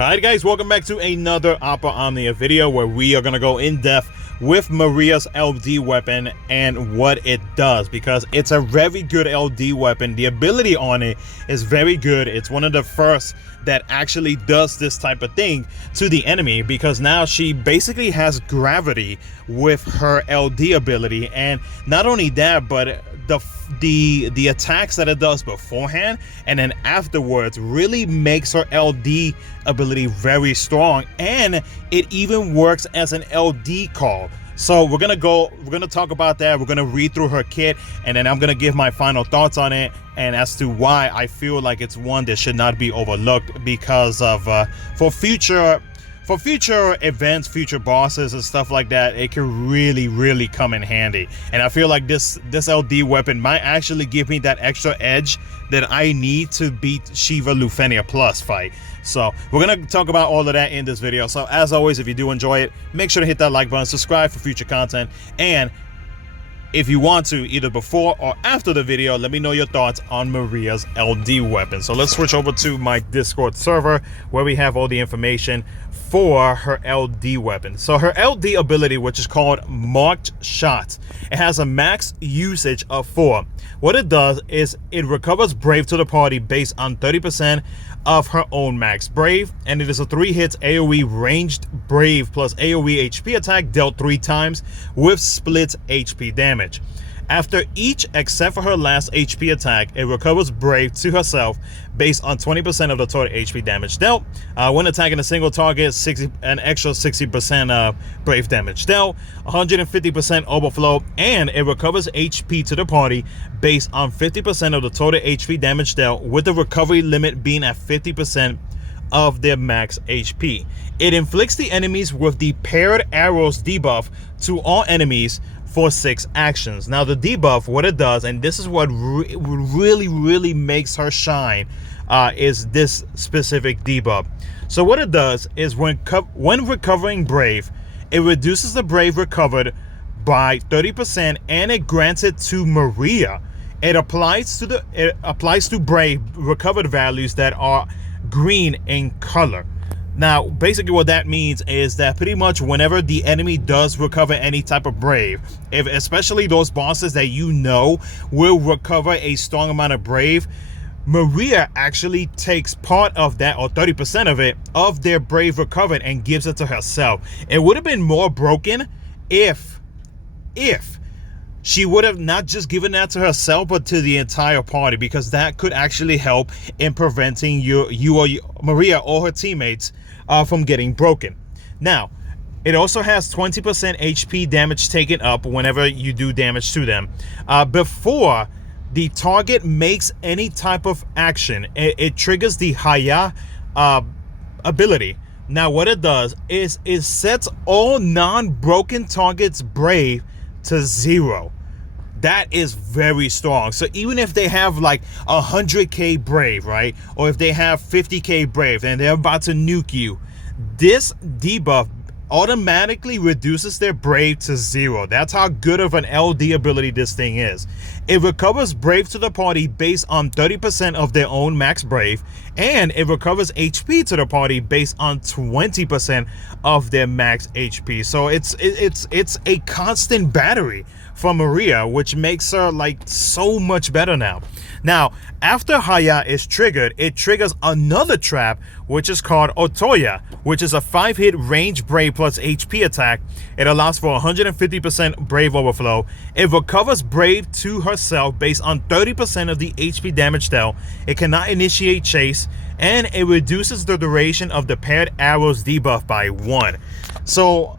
Alright guys, welcome back to another DFFOO video where we are going to go in depth with Maria's LD weapon and what it does, because it's a very good LD weapon. The ability on it is very good. It's one of the first that actually does this type of thing to the enemy, because now she basically has gravity with her LD ability. And not only that, but the attacks that it does beforehand and then afterwards really makes her LD ability very strong, and it even works as an LD call. So we're gonna talk about that. We're gonna read through her kit, and then I'm gonna give my final thoughts on it and as to why I feel like it's one that should not be overlooked, because of for future events, future bosses and stuff like that, it can really come in handy. And I feel like this LD weapon might actually give me that extra edge that I need to beat Shiva Lufenia Plus fight. So we're gonna talk about all of that in this video. So as always, if you do enjoy it, make sure to hit that like button, subscribe for future content, and if you want to, either before or after the video, let me know your thoughts on Maria's LD weapon. So let's switch over to my Discord server where we have all the information for her LD weapon. So her LD ability, which is called Marked Shot, it has a max usage of 4. What it does is it recovers Brave to the party based on 30% of her own max Brave, and it is a 3 hits AoE ranged Brave plus AoE HP attack dealt 3 times with split HP damage. After each except for her last HP attack, it recovers Brave to herself based on 20% of the total HP damage dealt. When attacking a single target, an extra 60% Brave damage dealt, 150% overflow, and it recovers HP to the party based on 50% of the total HP damage dealt, with the recovery limit being at 50% of their max HP. It inflicts the enemies with the paired arrows debuff to all enemies for 6 actions. Now the debuff, what it does, and this is what really makes her shine, is this specific debuff. So what it does is when recovering Brave, it reduces the Brave recovered by 30%, and it grants it to Maria. It applies to Brave recovered values that are green in color. Now, basically what that means is that pretty much whenever the enemy does recover any type of Brave, especially those bosses that you know will recover a strong amount of Brave, Maria actually takes part of that, or 30% of it, of their Brave recovered, and gives it to herself. It would have been more broken if she would have not just given that to herself, but to the entire party, because that could actually help in preventing Maria or her teammates from getting broken. Now, it also has 20% HP damage taken up whenever you do damage to them. Before the target makes any type of action, it triggers the Haya ability. Now, what it does is it sets all non-broken targets Brave to 0. That is very strong. So even if they have like 100k Brave, right, or if they have 50k Brave and they're about to nuke you, this debuff automatically reduces their Brave to 0. That's how good of an LD ability this thing is. It recovers Brave to the party based on 30% of their own max Brave, and it recovers HP to the party based on 20% of their max HP. So it's a constant battery for Maria, which makes her like so much better now. Now, after Haya is triggered, it triggers another trap, which is called Otoya, which is a 5-hit range Brave plus HP attack. It allows for 150% Brave overflow. It recovers Brave to herself based on 30% of the HP damage dealt. It cannot initiate chase, and it reduces the duration of the paired arrows debuff by 1. So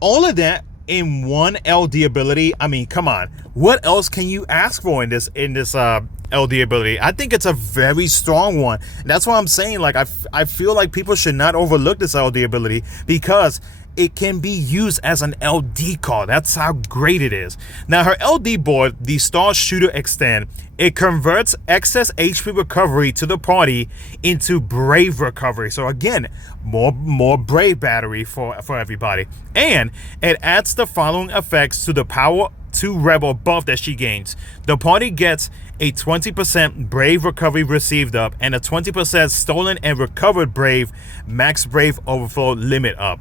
all of that in one LD ability. I mean, come on, what else can you ask for in this LD ability? I think it's a very strong one. That's why I'm saying, like, I feel like people should not overlook this LD ability, because it can be used as an LD call. That's how great it is. Now, her LD board, the Star Shooter Extend, it converts excess HP recovery to the party into Brave recovery. So again, more Brave battery for everybody. And it adds the following effects to the power 2 rebel buff that she gains, the party gets a 20% brave recovery received up and a 20% stolen and recovered brave max brave overflow limit up.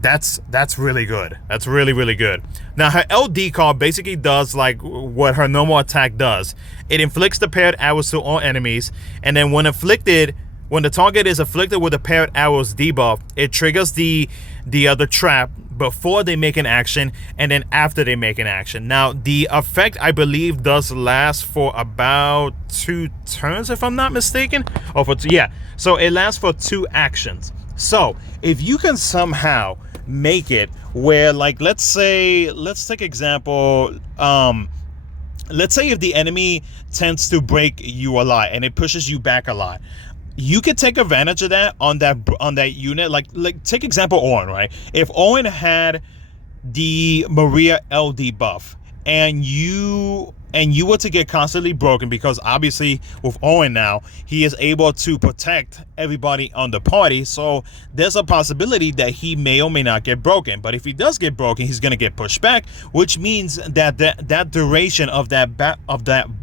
That's really good. That's really good. Now her LD card basically does like what her normal attack does. It inflicts the paired arrows to all enemies, and then when the target is afflicted with the paired arrows debuff, it triggers the trap before they make an action and then after they make an action. Now the effect, I believe, does last for about 2 turns if I'm not mistaken, or for 2, yeah, so it lasts for 2 actions. So if you can somehow make it where, like, let's take example, let's say if the enemy tends to break you a lot and it pushes you back a lot, you could take advantage of that on that unit. Like take example Owen, right? If Owen had the Maria LD buff and you were to get constantly broken, because obviously with Owen now, he is able to protect everybody on the party, so there's a possibility that he may or may not get broken. But if he does get broken, he's going to get pushed back, which means that that duration of that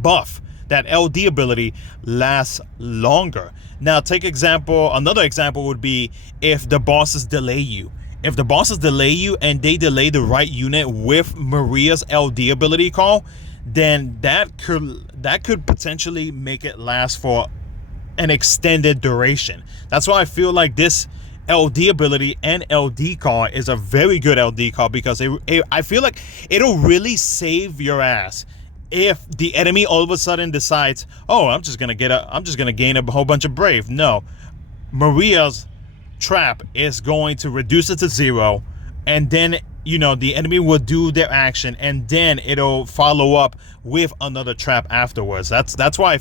buff, that LD ability, lasts longer. Now take another example would be if the bosses delay you. If the bosses delay you and they delay the right unit with Maria's LD ability call, then that could potentially make it last for an extended duration. That's why I feel like this LD ability and LD call is a very good LD call, because I feel like it'll really save your ass if the enemy all of a sudden decides, oh, I'm just gonna gain a whole bunch of brave. No, Maria's trap is going to reduce it to 0, and then the enemy will do their action, and then it'll follow up with another trap afterwards. That's why I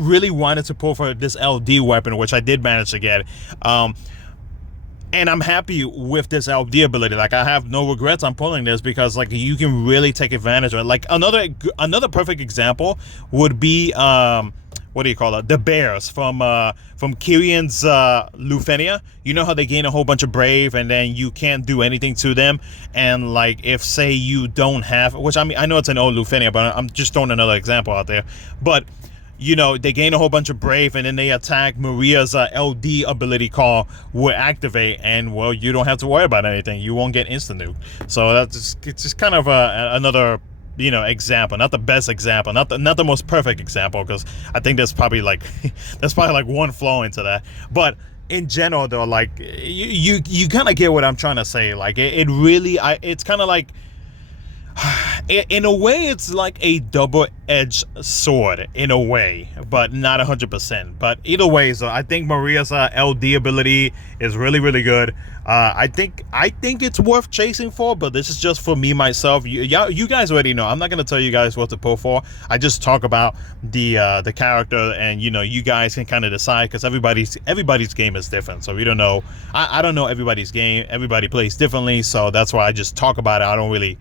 really wanted to pull for this LD weapon, which I did manage to get. And I'm happy with this LD ability. Like, I have no regrets on pulling this, because like you can really take advantage of it. Like another perfect example would be what do you call it? The bears from Kyrion's Lufenia. You know how they gain a whole bunch of brave and then you can't do anything to them. And like, if say you don't have, which I mean, I know it's an old Lufenia, but I'm just throwing another example out there. But they gain a whole bunch of brave and then they attack. Maria's LD ability call will activate, and well, you don't have to worry about anything. You won't get instant nuke. So it's just kind of another example, not the best example, not the most perfect example, because I think there's probably like one flaw into that. But in general though, like you kind of get what I'm trying to say. Like it really, it's kind of like, in a way, it's like a double-edged sword in a way, but not 100%. But either way, so I think Maria's LD ability is really good. I think it's worth chasing for, but this is just for me myself. You guys already know. I'm not gonna tell you guys what to pull for. I just talk about the character, and you guys can kind of decide, because everybody's game is different. So we don't know. I don't know everybody's game. Everybody plays differently, so that's why I just talk about it. I don't really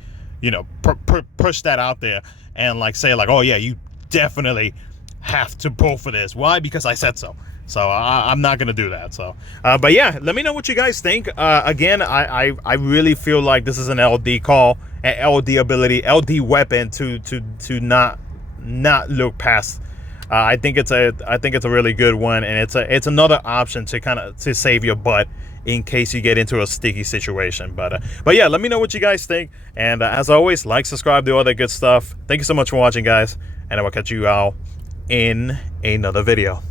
push that out there and like say like, oh yeah, you definitely have to pull for this. Why? Because I said so. So I'm not gonna do that. So but yeah, let me know what you guys think. Again, I really feel like this is an LD call, an LD ability, LD weapon to not look past. I think it's a really good one, and it's another option to save your butt in case you get into a sticky situation. But yeah, let me know what you guys think, and as always, like, subscribe, do all that good stuff. Thank you so much for watching, guys, and I will catch you all in another video.